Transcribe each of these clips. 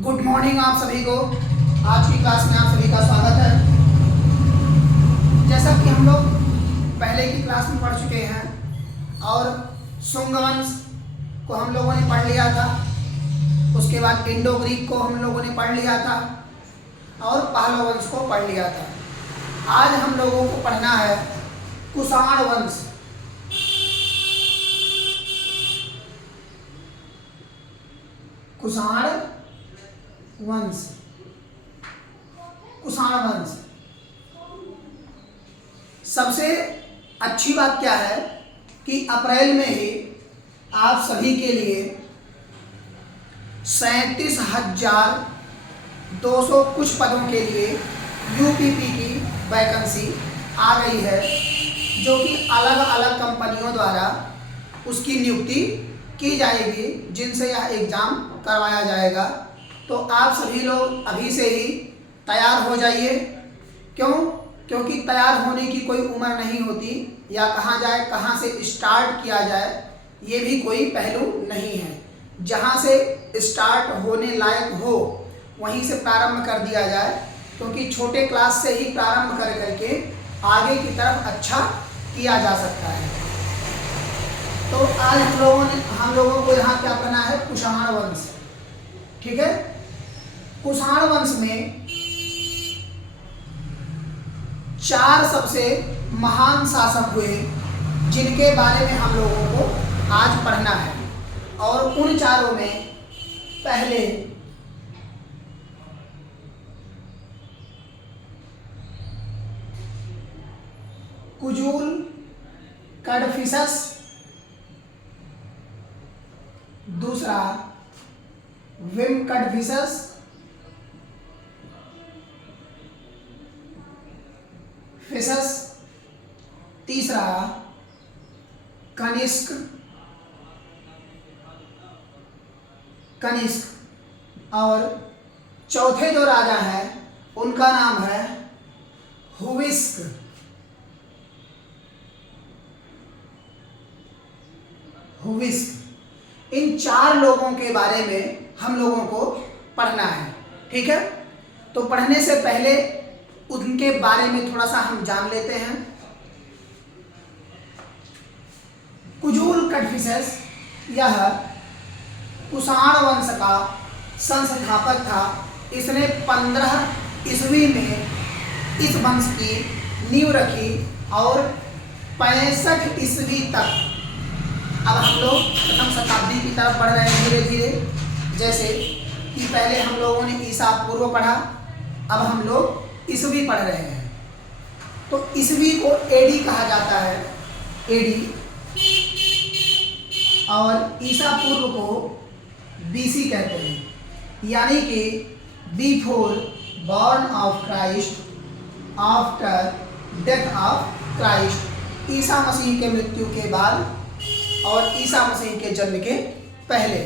Good morning आप सभी को। आज की क्लास में आप सभी का स्वागत है। जैसा कि हम लोग पहले की क्लास में पढ़ चुके हैं और शुंग वंश को हम लोगों ने पढ़ लिया था, उसके बाद इंडो ग्रीक को हम लोगों ने पढ़ लिया था और पहलो वंश को पढ़ लिया था। आज हम लोगों को पढ़ना है कुषाण वंश। कुषाण वंश कुषाण वंश सबसे अच्छी बात क्या है कि अप्रैल में ही आप सभी के लिए 37,200 कुछ पदों के लिए यूपीपी की वैकेंसी आ गई है, जो कि अलग अलग कंपनियों द्वारा उसकी नियुक्ति की जाएगी, जिनसे यह एग्ज़ाम करवाया जाएगा। तो आप सभी लोग अभी से ही तैयार हो जाइए। क्योंकि तैयार होने की कोई उम्र नहीं होती, या कहाँ जाए कहाँ से स्टार्ट किया जाए ये भी कोई पहलू नहीं है। जहाँ से स्टार्ट होने लायक हो वहीं से प्रारंभ कर दिया जाए, क्योंकि छोटे क्लास से ही प्रारंभ कर करके आगे की तरफ अच्छा किया जा सकता है। तो आज हम लोगों को यहाँ क्या करना है, कुषाण वंश। ठीक है, कुषाण वंश में 4 सबसे महान शासक हुए, जिनके बारे में हम लोगों को आज पढ़ना है। और उन चारों में पहले कुजूल कडफिसस, दूसरा विम कडफिसस, फिसस, तीसरा कनिष्क और चौथे जो राजा है उनका नाम है हुविस्क। इन 4 लोगों के बारे में हम लोगों को पढ़ना है। ठीक है, तो पढ़ने से पहले उनके बारे में थोड़ा सा हम जान लेते हैं। कुजूल कडफिसस यह कुषाण वंश का संस्थापक था। इसने 15 ईस्वी में इस वंश की नींव रखी और 65 ईस्वी तक, अब हम लोग प्रथम शताब्दी की तरफ बढ़ रहे हैं धीरे धीरे। जैसे कि पहले हम लोगों ने ईसा पूर्व पढ़ा, अब हम लोग ईस्वी पढ़ रहे हैं। तो ईस्वी को एडी कहा जाता है, एडी, और ईसा पूर्व को बीसी कहते हैं, यानी कि before born of Christ after death of Christ, ईसा मसीह के मृत्यु के बाद और ईसा मसीह के जन्म के पहले।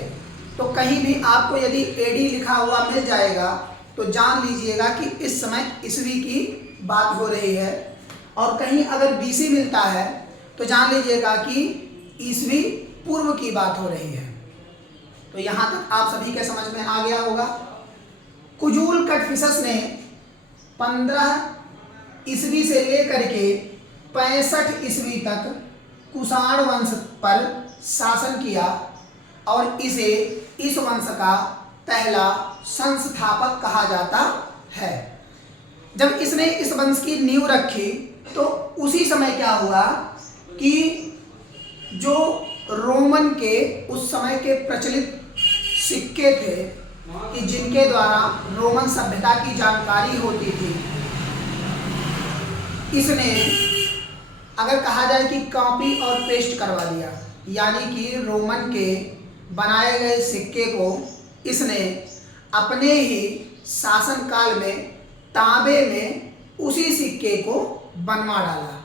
तो कहीं भी आपको यदि एडी लिखा हुआ मिल जाएगा तो जान लीजिएगा कि इस समय ईस्वी की बात हो रही है, और कहीं अगर बीसी मिलता है तो जान लीजिएगा कि ईस्वी पूर्व की बात हो रही है। तो यहाँ तक आप सभी के समझ में आ गया होगा। कुजूल कडफिसस ने 15 ईस्वी से लेकर के 65 ईस्वी तक कुषाण वंश पर शासन किया, और इसे इस वंश का पहला संस्थापक कहा जाता है। जब इसने इस वंश की नींव रखी तो उसी समय क्या हुआ कि जो रोमन के उस समय के प्रचलित सिक्के थे, कि जिनके द्वारा रोमन सभ्यता की जानकारी होती थी, इसने अगर कहा जाए कि कॉपी और पेस्ट करवा दिया, यानी कि रोमन के बनाए गए सिक्के को इसने अपने ही शासन काल में तांबे में उसी सिक्के को बनवा डाला।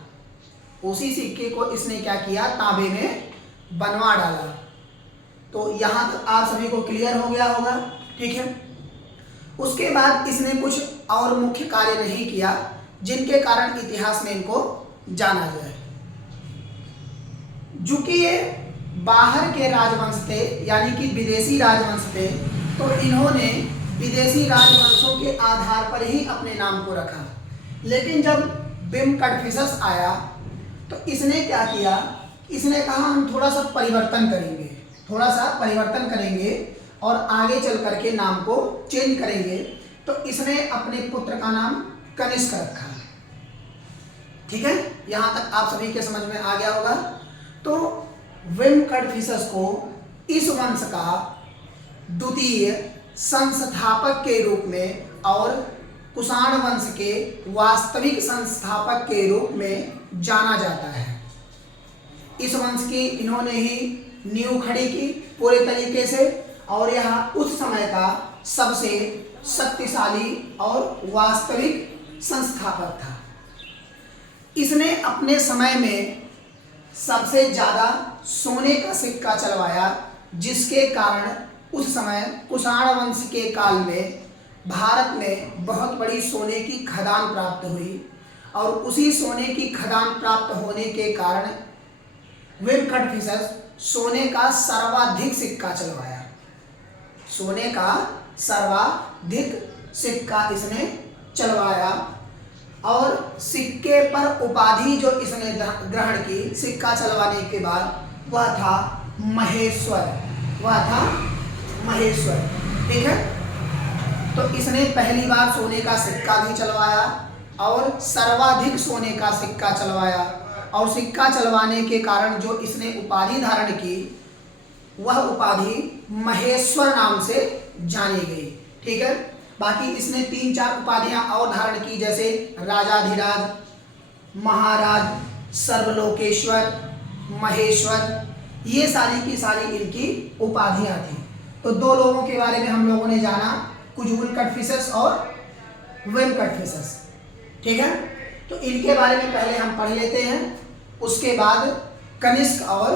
उसी सिक्के को इसने क्या किया, तांबे में बनवा डाला। तो यहाँ तक आप सभी को क्लियर हो गया होगा। ठीक है, उसके बाद इसने कुछ और मुख्य कार्य नहीं किया, जिनके कारण इतिहास में इनको जाना जाए। चूंकि ये बाहर के राजवंश थे, यानी कि विदेशी राजवंश थे, तो इन्होंने विदेशी राजवंशों के आधार पर ही अपने नाम को रखा। लेकिन जब बिम कड़फिसस आया तो इसने क्या किया, इसने कहा हम थोड़ा सा परिवर्तन करेंगे और आगे चल करके नाम को चेंज करेंगे। तो इसने अपने पुत्र का नाम कनिष्क रखा। ठीक है, यहां तक आप सभी के समझ में आ गया होगा। तो विम कड़फिसस को इस वंश का द्वितीय संस्थापक के रूप में और कुषाण वंश के वास्तविक संस्थापक के रूप में जाना जाता है। इस वंश की इन्होंने ही नींव खड़ी की पूरे तरीके से, और यह उस समय का सबसे शक्तिशाली और वास्तविक संस्थापक था। इसने अपने समय में सबसे ज्यादा सोने का सिक्का चलवाया, जिसके कारण उस समय कुषाण वंश के काल में भारत में बहुत बड़ी सोने की खदान प्राप्त हुई, और उसी सोने की खदान प्राप्त होने के कारण विम कड़फिसस सोने का सर्वाधिक सिक्का चलवाया। सोने का सर्वाधिक सिक्का इसने चलवाया, और सिक्के पर उपाधि जो इसने ग्रहण की सिक्का चलवाने के बाद, वह था महेश्वर। ठीक है, तो इसने पहली बार सोने का सिक्का भी चलवाया और सर्वाधिक सोने का सिक्का चलवाया, और सिक्का चलवाने के कारण जो इसने उपाधि धारण की, वह उपाधि महेश्वर नाम से जानी गई। ठीक है, बाकी इसने 3-4 उपाधियां और धारण की, जैसे राजाधिराज, महाराज, सर्वलोकेश्वर, महेश्वर, ये सारी की सारी इनकी उपाधियां थी। तो 2 लोगों के बारे में हम लोगों ने जाना, कुजूल कड़फिसस और विम कड़फिसस। ठीक है, तो इनके बारे में पहले हम पढ़ लेते हैं, उसके बाद कनिष्क और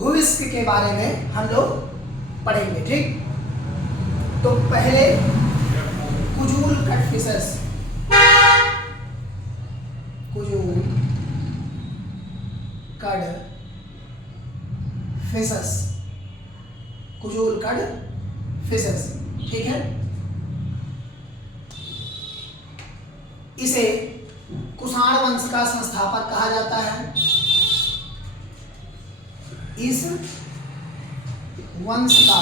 हुइस्क के बारे में हम लोग पढ़ेंगे। ठीक, तो पहले कुजूल कड़फिसस, कुजूल कड़फिसस। ठीक है, इसे कुषाण वंश का संस्थापक कहा जाता है। इस वंश का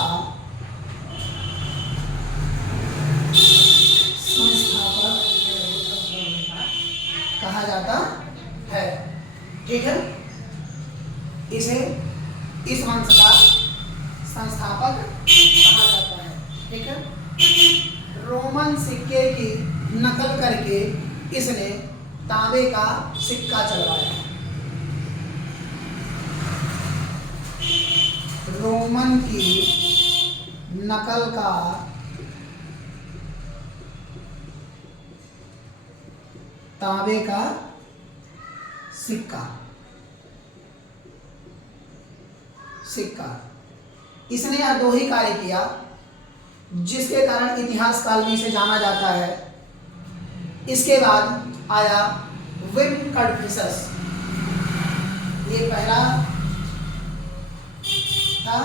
संस्थापक कहा जाता है। ठीक है, इसे इस वंश का संस्थापक कहा जाता है। ठीक है, रोमन सिक्के की नकल करके इसने तांबे का सिक्का चलवाया। रोमन की नकल का तांबे का सिक्का इसने यह 2 ही कार्य किया, जिसके कारण इतिहास काल में इसे जाना जाता है। इसके बाद आया विम कड़फिसस, ये पहला था।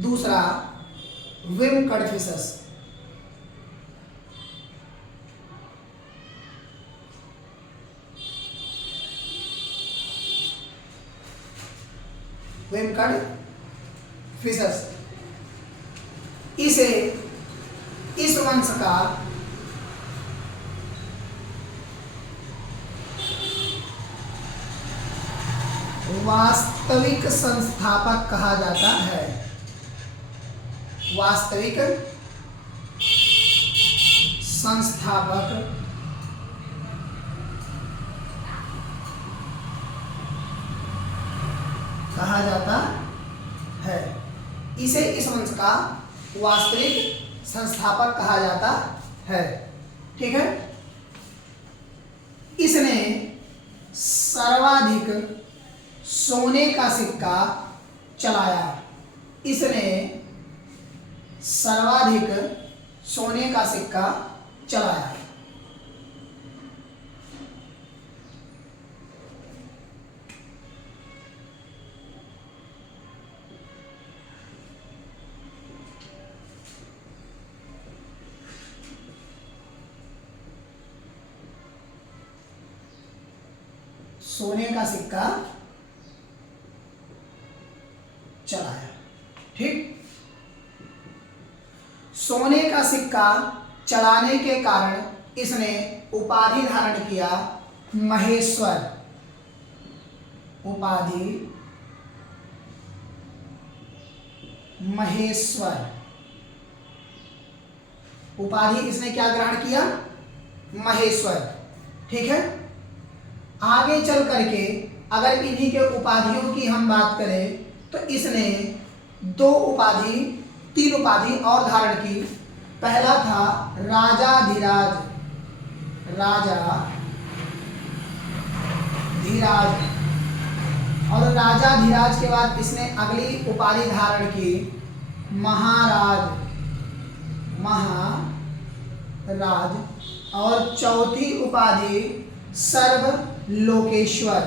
दूसरा विम कड़फिसस, विम कड़फिसस, इसे इस वंश का वास्तविक संस्थापक कहा जाता है। वास्तविक संस्थापक कहा जाता है। इसे इस वंश का वास्तविक संस्थापक कहा जाता है। ठीक है, इसने सर्वाधिक सोने का सिक्का चलाया। इसने सर्वाधिक सोने का सिक्का चलाया। सोने का सिक्का चलाया। ठीक, सोने का सिक्का चलाने के कारण इसने उपाधि धारण किया महेश्वर। उपाधि महेश्वर, उपाधि इसने क्या ग्रहण किया? महेश्वर। ठीक है, आगे चल करके अगर इन्हीं के उपाधियों की हम बात करें तो इसने तीन उपाधि और धारण की। पहला था राजाधिराज, और राजाधिराज के बाद इसने अगली उपाधि धारण की महाराज, और चौथी उपाधि सर्वलोकेश्वर।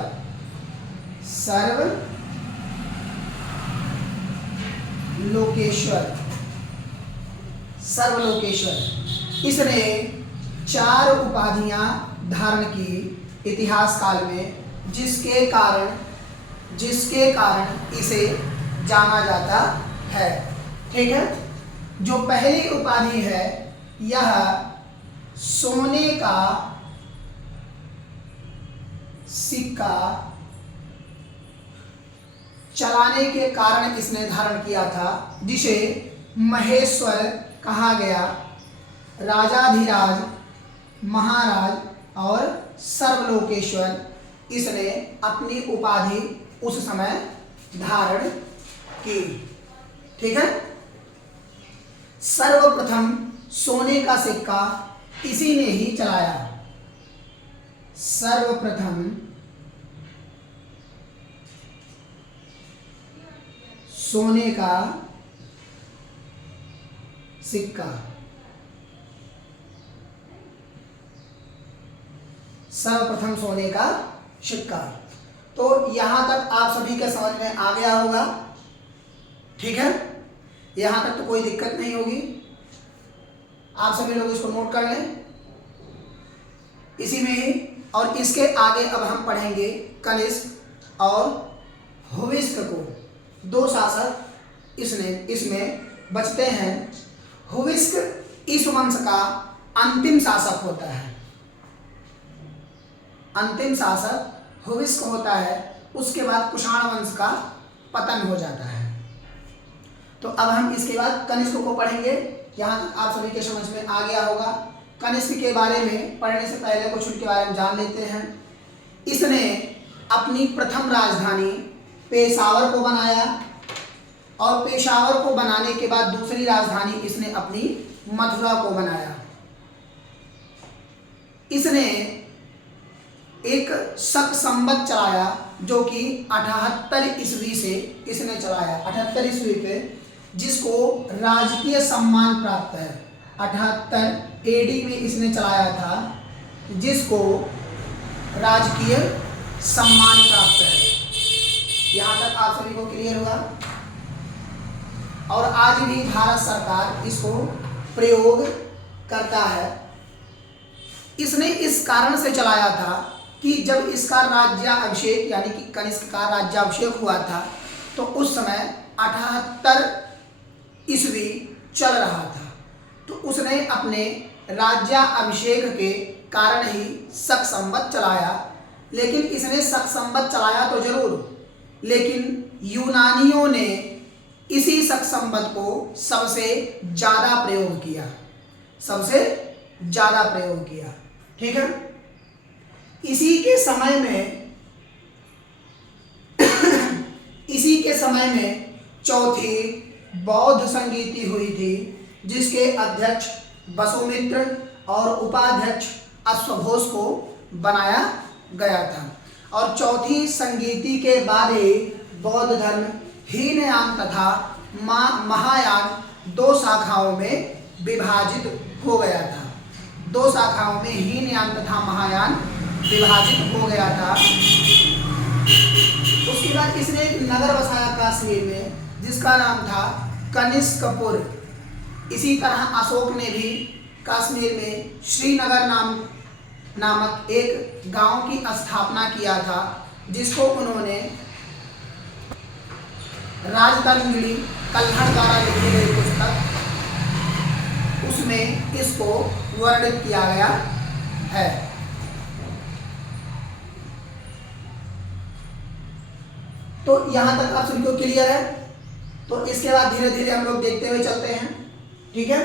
इसने 4 उपाधियां धारण की इतिहास काल में, जिसके कारण इसे जाना जाता है। ठीक है, जो पहली उपाधि है यह सोने का सिक्का चलाने के कारण इसने धारण किया था, जिसे महेश्वर कहा गया। राजाधिराज, महाराज और सर्वलोकेश्वर, इसने अपनी उपाधि उस समय धारण की। ठीक है, सर्वप्रथम सोने का सिक्का इसी ने ही चलाया। सर्वप्रथम सोने का सिक्का, सर्वप्रथम सोने का सिक्का। तो यहां तक आप सभी के समझ में आ गया होगा। ठीक है, यहां तक तो कोई दिक्कत नहीं होगी। आप सभी लोग इसको नोट कर लें इसी में ही। और इसके आगे अब हम पढ़ेंगे कनिष्क और हुविस्क को। 2 शासक इसमें बचते हैं। हुविस्क इस वंश का अंतिम शासक होता है। अंतिम शासक हुविस्क होता है। उसके बाद कुषाण वंश का पतन हो जाता है। तो अब हम इसके बाद कनिष्क को पढ़ेंगे। यहाँ तक आप सभी के समझ में आ गया होगा। कनिष्क के बारे में पढ़ने से पहले कुछ उनके बारे में जान लेते हैं। इसने अपनी प्रथम राजधानी पेशावर को बनाया, और पेशावर को बनाने के बाद दूसरी राजधानी इसने अपनी मथुरा को बनाया। इसने एक शक संवत चलाया, जो कि 78 ईस्वी से इसने चलाया। 78 ईस्वी पे, जिसको राजकीय सम्मान प्राप्त है। 78 एडी में इसने चलाया था, जिसको राजकीय सम्मान प्राप्त है। यहाँ तक आप सभी को क्लियर हुआ। और आज भी भारत सरकार इसको प्रयोग करता है। इसने इस कारण से चलाया था कि जब इसका राज्याभिषेक यानी कि कनिष्क का राज्याभिषेक हुआ था, तो उस समय 78 ईस्वी चल रहा था। तो उसने अपने राज्याभिषेक के कारण ही शक संवत चलाया। लेकिन इसने शक संवत चलाया तो जरूर, लेकिन यूनानियों ने इसी शक संवत को सबसे ज्यादा प्रयोग किया। ठीक है, इसी के समय में चौथी बौद्ध संगीति हुई थी, जिसके अध्यक्ष वसुमित्र और उपाध्यक्ष अश्वघोष को बनाया गया था। और चौथी संगीति के बाद ही बौद्ध धर्म हीनयान तथा महायान 2 शाखाओं में विभाजित हो गया था। 2 शाखाओं में हीनयान तथा महायान विभाजित हो गया था। उसके बाद इसने एक नगर बसाया कश्मीर में, जिसका नाम था कनिष्कपुर। इसी तरह अशोक ने भी कश्मीर में श्रीनगर नाम नामक एक गांव की स्थापना किया था, जिसको उन्होंने राजतरंगिणी कल्हड़ द्वारा लिखी गई पुस्तक, उसमें इसको वर्णित किया गया है। तो यहां तक आप सभी को क्लियर है। तो इसके बाद धीरे धीरे हम लोग देखते हुए चलते हैं, ठीक है।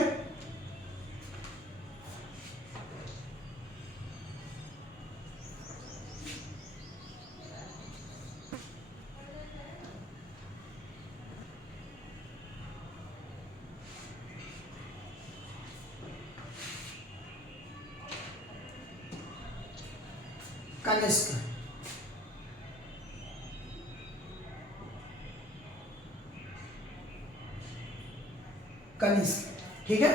कनिष्क, कनिष्क, ठीक है,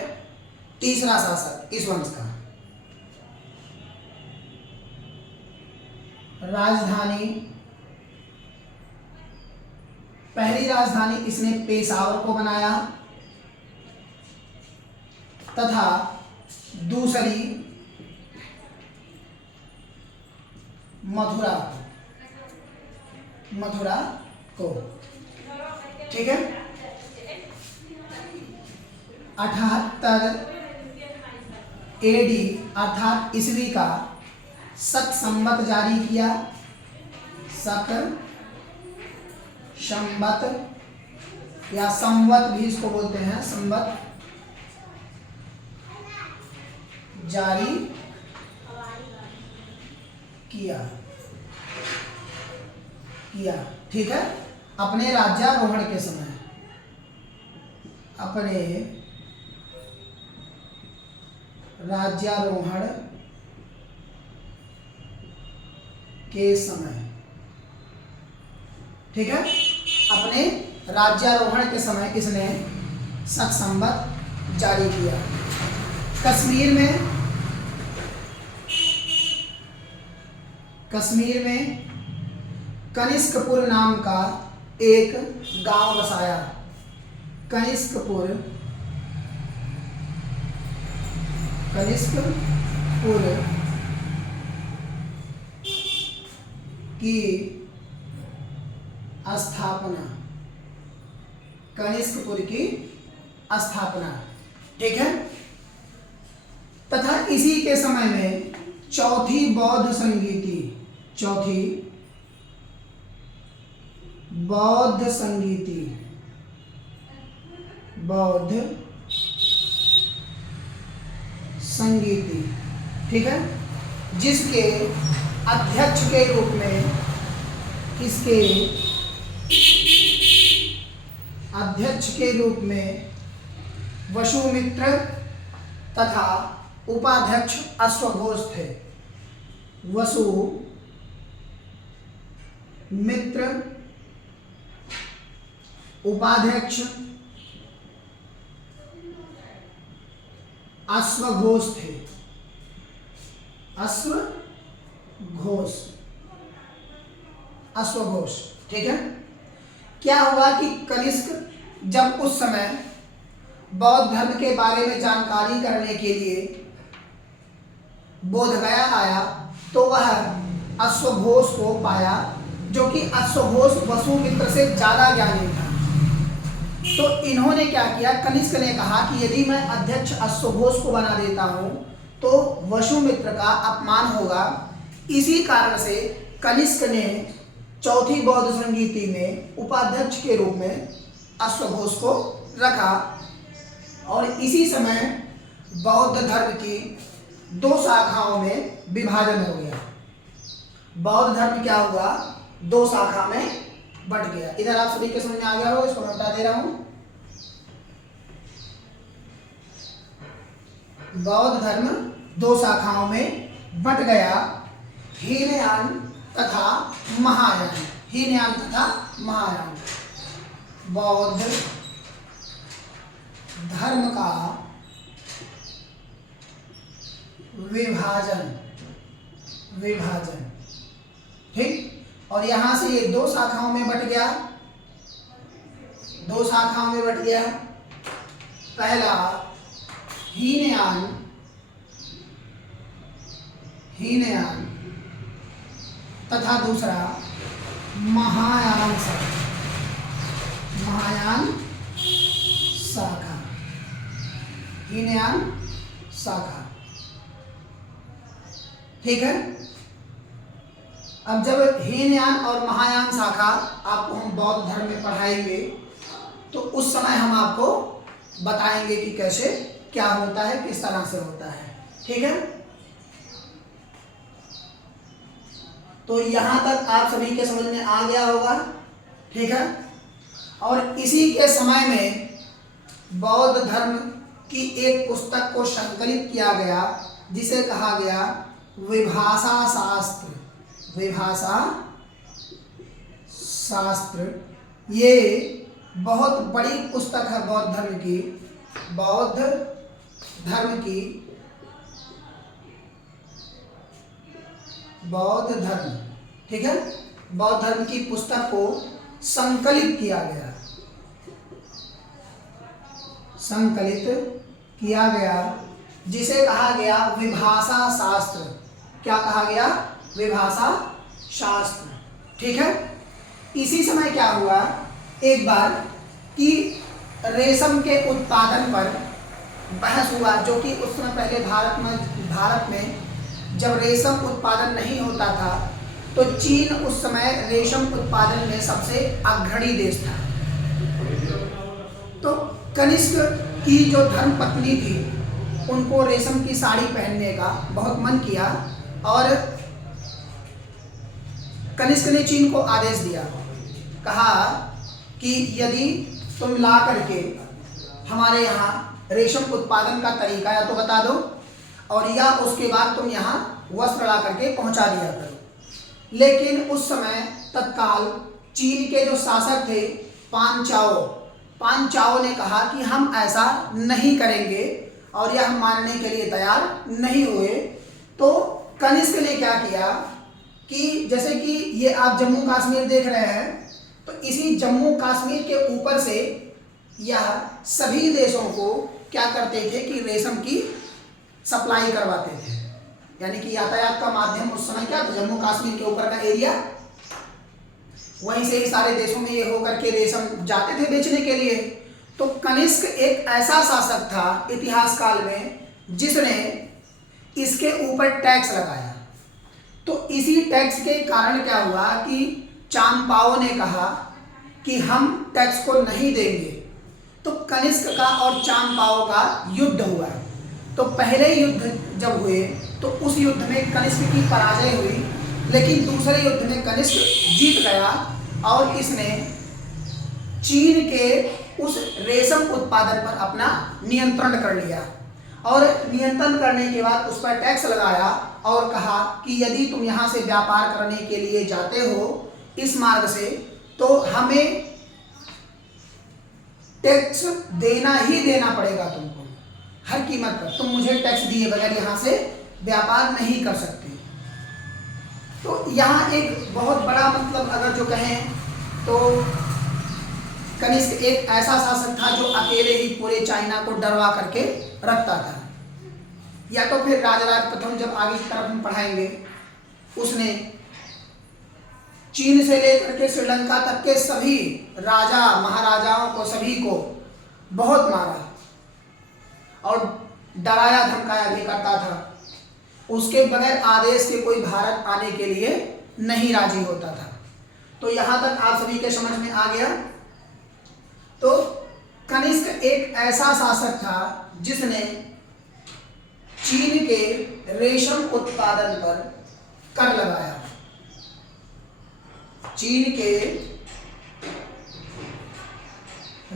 तीसरा शासक इस वंश का। राजधानी, पहली राजधानी इसने पेशावर को बनाया तथा दूसरी मथुरा, मथुरा को, ठीक है। 78 AD अर्थात ईस्वी का शक संवत जारी किया। शक संवत या संवत भी इसको बोलते हैं, संवत जारी किया, ठीक है, अपने राज्यारोहण के समय, अपने राज्यारोहण के समय, ठीक है, अपने राज्यारोहण के समय इसने शक संवत जारी किया। कश्मीर में कनिष्कपुर नाम का एक गांव बसाया। कनिष्कपुर की स्थापना, कनिष्कपुर की स्थापना, ठीक है। तथा इसी के समय में चौथी बौद्ध संगीति, चौथी बौद्ध संगीति, बौद्ध संगीति, ठीक है, जिसके अध्यक्ष के रूप में, किसके अध्यक्ष के रूप में वसुमित्र तथा उपाध्यक्ष अश्वघोष थे। वसुमित्र, उपाध्यक्ष अश्वघोष थे। अश्वघोष, ठीक है। क्या हुआ कि कनिष्क जब उस समय बौद्ध धर्म के बारे में जानकारी करने के लिए बोधगया आया, तो वह अश्वघोष को पाया, जो कि अश्वघोष वसुमित्र से ज्यादा ज्ञानी था। तो इन्होंने क्या किया, कनिष्क ने कहा कि यदि मैं अध्यक्ष अश्वघोष को बना देता हूं तो वसुमित्र का अपमान होगा। इसी कारण से कनिष्क ने चौथी बौद्ध संगीति में उपाध्यक्ष के रूप में अश्वघोष को रखा। और इसी समय बौद्ध धर्म की दो शाखाओं में विभाजन हो गया। बौद्ध धर्म क्या हुआ, दो शाखा में बट गया। इधर आप सभी के समझ में आ गया हो, इसको मैं बता दे रहा हूं। बौद्ध धर्म दो शाखाओं में बट गया, हीनयान तथा महायान। हीनयान तथा महायान। बौद्ध धर्म का विभाजन, ठीक। और यहां से ये दो शाखाओं में बट गया, पहला हीनयान हीनयान तथा दूसरा महायान शाखा। महायान शाखा, हीनयान शाखा। ठीक है। अब जब हीनयान और महायान शाखा आपको हम बौद्ध धर्म में पढ़ाएंगे तो उस समय हम आपको बताएंगे कि कैसे क्या होता है, किस तरह से होता है। ठीक है। तो यहां तक आप सभी के समझ में आ गया होगा। ठीक है। और इसी के समय में बौद्ध धर्म की एक पुस्तक को संकलित किया गया जिसे कहा गया विभाषा शास्त्र। विभाषा शास्त्र ये बहुत बड़ी पुस्तक है बौद्ध धर्म की। बौद्ध धर्म की, बौद्ध धर्म, ठीक है, बौद्ध धर्म की पुस्तक को संकलित किया गया, संकलित किया गया जिसे कहा गया विभाषा शास्त्र। क्या कहा गया? विभाषा शास्त्र। ठीक है। इसी समय क्या हुआ, एक बार कि रेशम के उत्पादन पर बहस हुआ, जो कि उस समय पहले भारत में जब रेशम उत्पादन नहीं होता था तो चीन उस समय रेशम उत्पादन में सबसे अग्रणी देश था। तो कनिष्क की जो धर्मपत्नी थी उनको रेशम की साड़ी पहनने का बहुत मन किया और कनिष्क ने चीन को आदेश दिया, कहा कि यदि तुम ला करके हमारे यहाँ रेशम उत्पादन का तरीका या तो बता दो और या उसके बाद तुम यहाँ वस्त्र ला करके पहुँचा दिया करो। लेकिन उस समय तत्काल चीन के जो शासक थे पांचाओ ने कहा कि हम ऐसा नहीं करेंगे और यह मानने के लिए तैयार नहीं हुए। तो कनिष्क ने क्या किया कि जैसे कि ये आप जम्मू कश्मीर देख रहे हैं, तो इसी जम्मू कश्मीर के ऊपर से यह सभी देशों को क्या करते थे कि रेशम की सप्लाई करवाते थे। यानी कि यातायात का माध्यम उस समय क्या था, जम्मू कश्मीर के ऊपर का एरिया, वहीं से ही सारे देशों में ये होकर के रेशम जाते थे बेचने के लिए। तो कनिष्क एक ऐसा शासक था इतिहास काल में जिसने इसके ऊपर टैक्स लगाया। तो इसी टैक्स के कारण क्या हुआ कि चांगपाओ ने कहा कि हम टैक्स को नहीं देंगे। तो कनिष्क का और चांगपाओ का युद्ध हुआ। तो पहले युद्ध जब हुए तो उस युद्ध में कनिष्क की पराजय हुई, लेकिन दूसरे युद्ध में कनिष्क जीत गया और इसने चीन के उस रेशम उत्पादन पर अपना नियंत्रण कर लिया और नियंत्रण करने के बाद उस पर टैक्स लगाया और कहा कि यदि तुम यहाँ से व्यापार करने के लिए जाते हो इस मार्ग से तो हमें टैक्स देना ही देना पड़ेगा तुमको, हर कीमत पर। तुम मुझे टैक्स दिए बगैर यहाँ से व्यापार नहीं कर सकते। तो यहाँ एक बहुत बड़ा मतलब अगर जो कहें तो कनिष्क एक ऐसा शासक था जो अकेले ही पूरे चाइना को डरवा करके रखता था। या तो फिर राजराज प्रथम, जब आगे की तरफ हम पढ़ाएंगे, उसने चीन से लेकर के श्रीलंका तक के सभी राजा महाराजाओं को, सभी को बहुत मारा और डराया धमकाया भी करता था। उसके बगैर आदेश के कोई भारत आने के लिए नहीं राजी होता था। तो यहां तक आप सभी के समझ में आ गया। तो कनिष्क एक ऐसा शासक था जिसने चीन के रेशम उत्पादन पर कर लगाया। चीन के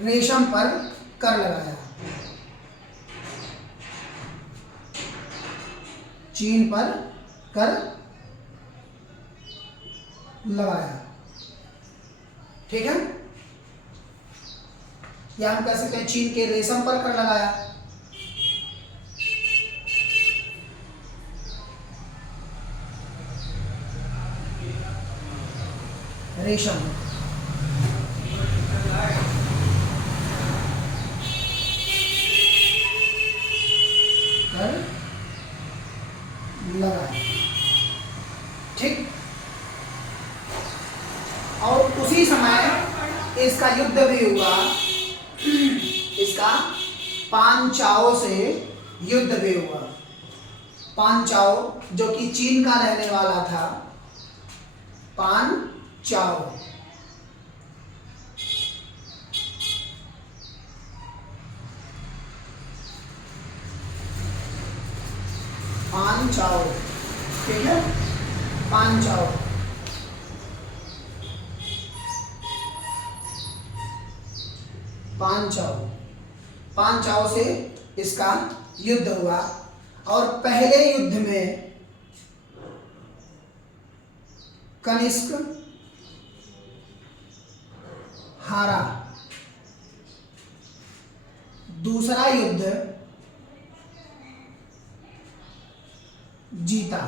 रेशम पर कर लगाया, चीन पर कर लगाया। ठीक है, या हम कह सकते हैं चीन के रेशम पर कर लगाया। रेशम कर लगाया। और उसी समय इसका युद्ध भी हुआ, इसका पांचाओं से युद्ध भी हुआ। पांचाओ जो कि चीन का रहने वाला था, पांचाओ। पांचाओ, ठीक है, पांचाओ। पांचाओ से इसका युद्ध हुआ और पहले युद्ध में कनिष्क हारा, दूसरा युद्ध जीता।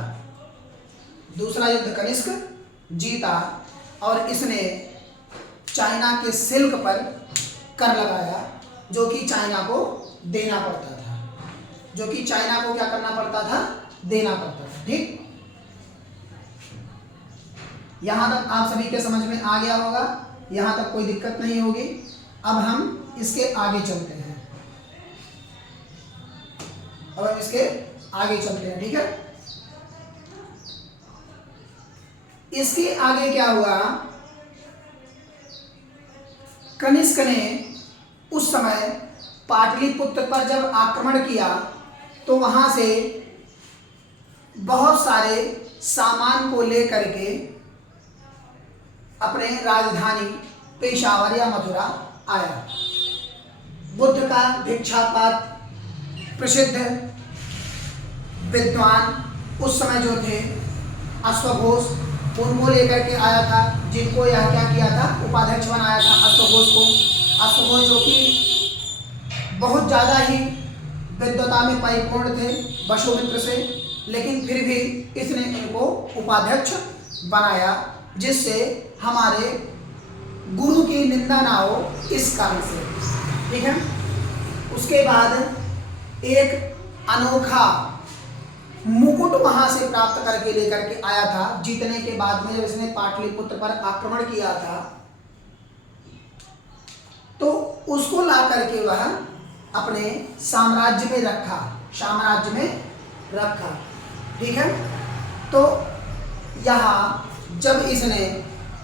दूसरा युद्ध कनिष्क जीता और इसने चाइना के सिल्क पर कर लगाया, जो कि चाइना को देना पड़ता था, जो कि चाइना को क्या करना पड़ता था, देना पड़ता था। ठीक, यहां तक आप सभी के समझ में आ गया होगा, यहां तक कोई दिक्कत नहीं होगी। अब हम इसके आगे चलते हैं, अब हम इसके आगे चलते हैं। ठीक है, इसके आगे क्या हुआ, कनिष्क ने उस समय पाटलिपुत्र पर जब आक्रमण किया तो वहां से बहुत सारे सामान को लेकर के अपने राजधानी पेशावर या मथुरा आया। बुद्ध का भिक्षापात प्रसिद्ध विद्वान उस समय जो थे अश्वघोष, उनको लेकर के आया था, जिनको यह क्या किया था, उपाध्यक्ष बनाया था अश्वघोष को। अश्वघोष जो कि बहुत ज़्यादा ही विद्वता में परिपूर्ण थे वसुमित्र से, लेकिन फिर भी इसने इनको उपाध्यक्ष बनाया, जिससे हमारे गुरु की निंदा ना हो, इस कारण से। ठीक है, उसके बाद एक अनोखा मुकुट वहां से प्राप्त करके लेकर के आया था। जीतने के बाद में जब इसने पाटलिपुत्र पर आक्रमण किया था तो उसको ला करके वह अपने साम्राज्य में रखा। ठीक है, तो यहाँ जब इसने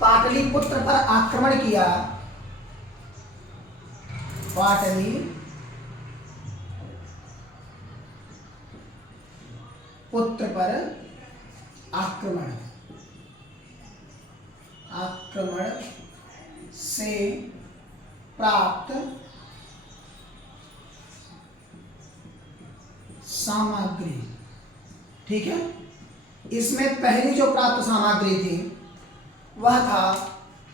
पाटलिपुत्र पर आक्रमण किया, पुत्र पर आक्रमण से प्राप्त सामग्री। ठीक है, इसमें पहली जो प्राप्त सामग्री थी वह था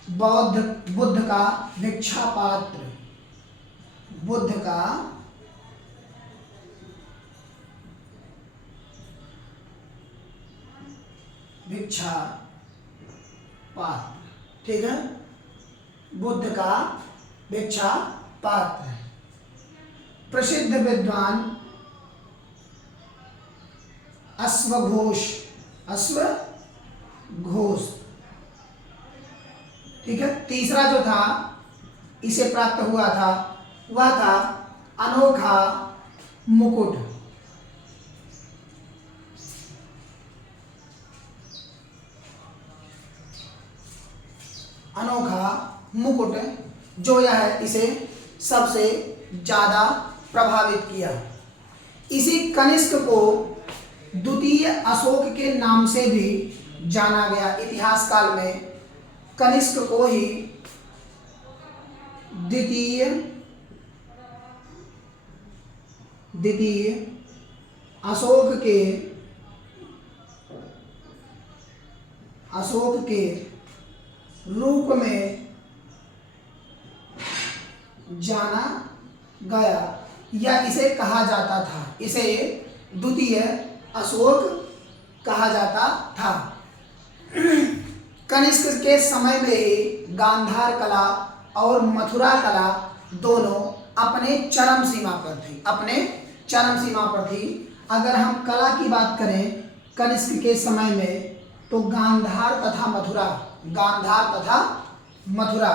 बुद्ध का भिक्षा पात्र। बुद्ध का भिक्षा पात्र। ठीक है, बुद्ध का भिक्षा पात्र। प्रसिद्ध विद्वान अश्वघोष। ठीक है, तीसरा जो था इसे प्राप्त हुआ था वह था अनोखा मुकुट। अनोखा मुकुट जो यह इसे सबसे ज्यादा प्रभावित किया। इसी कनिष्क को द्वितीय अशोक के नाम से भी जाना गया। इतिहास काल में कनिष्क को ही द्वितीय अशोक के रूप में जाना गया, या इसे कहा जाता था, इसे द्वितीय अशोक कहा जाता था। कनिष्क के समय में ही गांधार कला और मथुरा कला दोनों अपने चरम सीमा पर थी। अगर हम कला की बात करें कनिष्क के समय में, तो गांधार तथा मथुरा,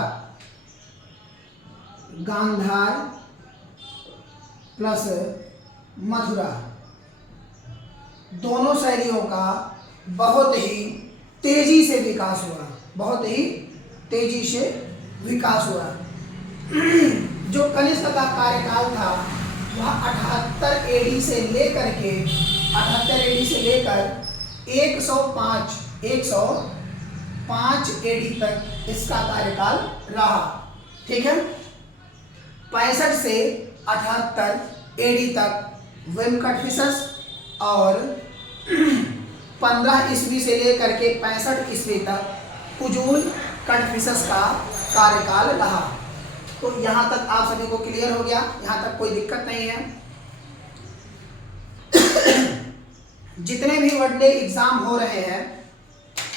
गांधार प्लस मथुरा, दोनों शैलियों का बहुत ही तेजी से विकास हुआ, बहुत ही तेजी से विकास हुआ। जो कनिष्क का कार्यकाल था वह 78 एडी से लेकर के 105 एडी तक इसका कार्यकाल रहा। ठीक है, 65 से 78 एडी तक वेंकटफिशस और 15 ईस्वी से लेकर के 65 ईस्वी तक कुजूल कटफिशस का कार्यकाल रहा। तो यहाँ तक आप सभी को क्लियर हो गया, यहाँ तक कोई दिक्कत नहीं है। जितने भी वनडे एग्जाम हो रहे हैं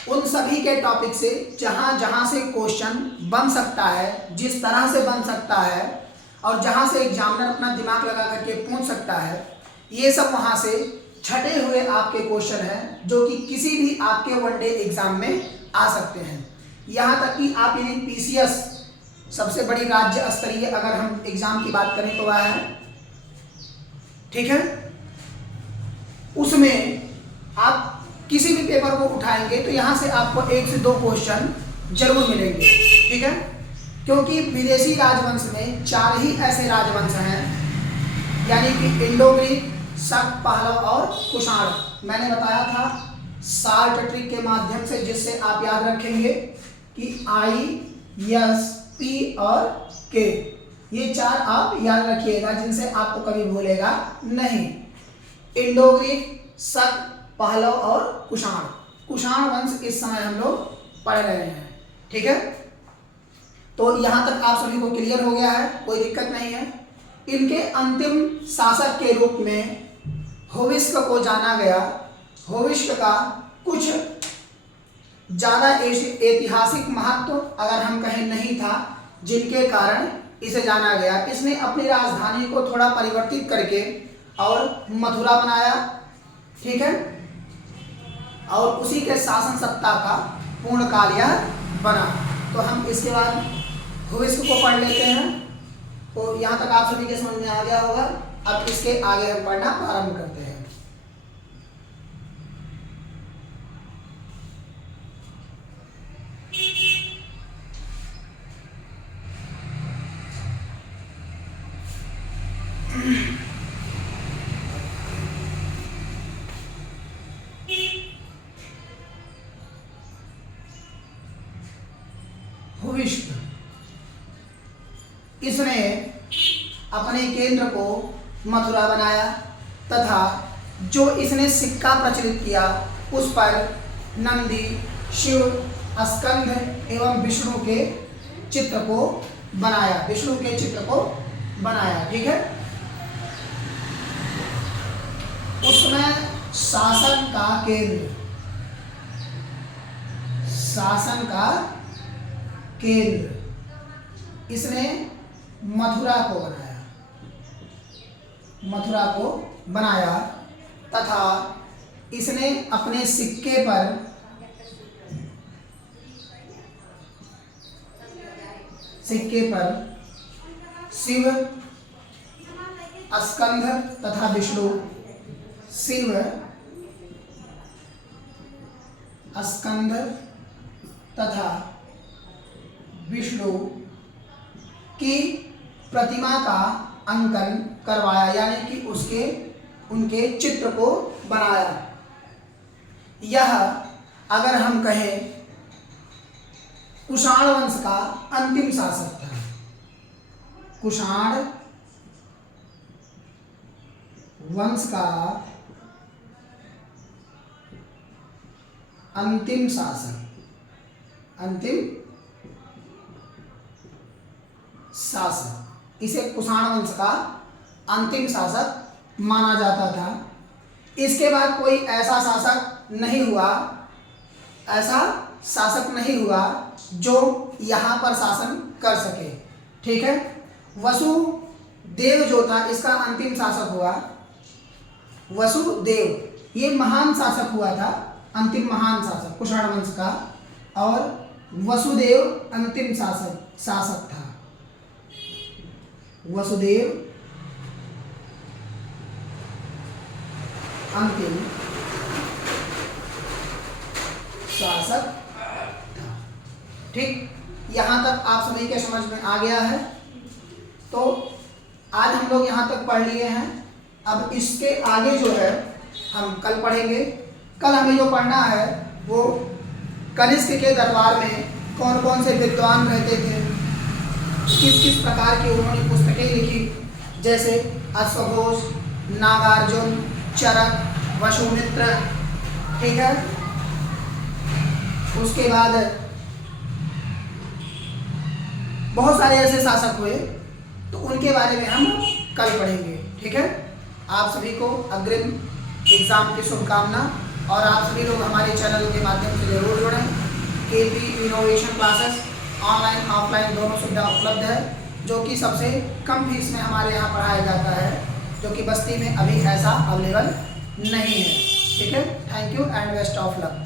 उन सभी के टॉपिक से जहाँ जहाँ से क्वेश्चन बन सकता है, जिस तरह से बन सकता है और जहाँ से एग्जामिनर अपना दिमाग लगा करके पूछ सकता है, ये सब वहाँ से छटे हुए आपके क्वेश्चन हैं जो कि किसी भी आपके वनडे एग्जाम में आ सकते हैं। यहाँ तक कि आप यदि पीसीएस सबसे बड़ी राज्य स्तरीय अगर हम एग्जाम की बात करें तो वह है, ठीक है, उसमें आप किसी भी पेपर को उठाएंगे तो यहाँ से आपको 1 से 2 क्वेश्चन जरूर मिलेंगे। ठीक है, क्योंकि विदेशी राजवंश में 4 ही ऐसे राजवंश हैं, यानी कि इंडो ग्रीक, शक, पहलव और कुषाण। मैंने बताया था शार्ट ट्रिक के माध्यम से, जिससे आप याद रखेंगे कि I, S, P और K, ये 4 आप याद रखिएगा, जिनसे आपको कभी भूलेगा नहीं। इंडो ग्रीक, शक, पहलव और कुषाण वंश इस समय हम लोग पढ़ रहे हैं। ठीक है, तो यहाँ तक आप सभी को क्लियर हो गया है, कोई दिक्कत नहीं है। इनके अंतिम शासक के रूप में होविस्क को जाना गया। होविस्क का कुछ ज़्यादा ऐतिहासिक महत्व अगर हम कहें नहीं था, जिनके कारण इसे जाना गया। इसने अपनी राजधानी को थोड़ा परिवर्तित करके और मथुरा बनाया। ठीक है, और उसी के शासन सत्ता का पूर्ण काल यह बना। तो हम इसके बाद होविस्क को पढ़ लेते हैं। तो यहाँ तक आप सभी के समझ में आ गया होगा। अब इसके आगे हम पढ़ना प्रारंभ करते हैं। होविस्क, इसने अपने केंद्र को मथुरा बनाया तथा जो इसने सिक्का प्रचलित किया उस पर नंदी, शिव, स्कंद एवं विष्णु के चित्र को बनाया, विष्णु के चित्र को बनाया। ठीक है, उसमें शासन का केंद्र, शासन का केंद्र इसने मथुरा को बनाया, मथुरा को बनाया तथा इसने अपने सिक्के पर शिव, स्कंद तथा विष्णु, शिव, स्कंद तथा विष्णु की प्रतिमा का अंकन करवाया, यानी कि उनके चित्र को बनाया। यह अगर हम कहें कुषाण वंश का अंतिम शासक था। कुषाण वंश का अंतिम शासक, इसे कुषाण वंश का अंतिम शासक माना जाता था। इसके बाद कोई ऐसा शासक नहीं हुआ जो यहाँ पर शासन कर सके। ठीक है, वसुदेव जो था इसका अंतिम शासक हुआ। वसुदेव ये महान शासक हुआ था, अंतिम महान शासक कुषाण वंश का। और वसुदेव अंतिम शासक था। वसुदेव अंतिम शासक था। ठीक, यहां तक आप सभी के समझ में आ गया है। तो आज हम लोग यहां तक पढ़ लिए हैं। अब इसके आगे जो है हम कल पढ़ेंगे। कल हमें जो पढ़ना है वो कनिष्क के दरबार में कौन कौन से विद्वान रहते थे, किस किस प्रकार की उन्होंने पुस्तकें लिखी, जैसे अश्वघोष, नागार्जुन, चरक, वसुमित्र। ठीक है, उसके बाद बहुत सारे ऐसे शासक हुए, तो उनके बारे में हम कल पढ़ेंगे। ठीक है, आप सभी को अग्रिम एग्जाम की शुभकामना, और आप सभी लोग हमारे चैनल के माध्यम से जरूर जुड़ें। KP innovation classes online offline दोनों सुविधा उपलब्ध है, जो कि सबसे कम फीस में हमारे यहाँ पढ़ाया जाता है, जो कि बस्ती में अभी ऐसा अवेलेबल नहीं है। ठीक है, thank you and best of luck.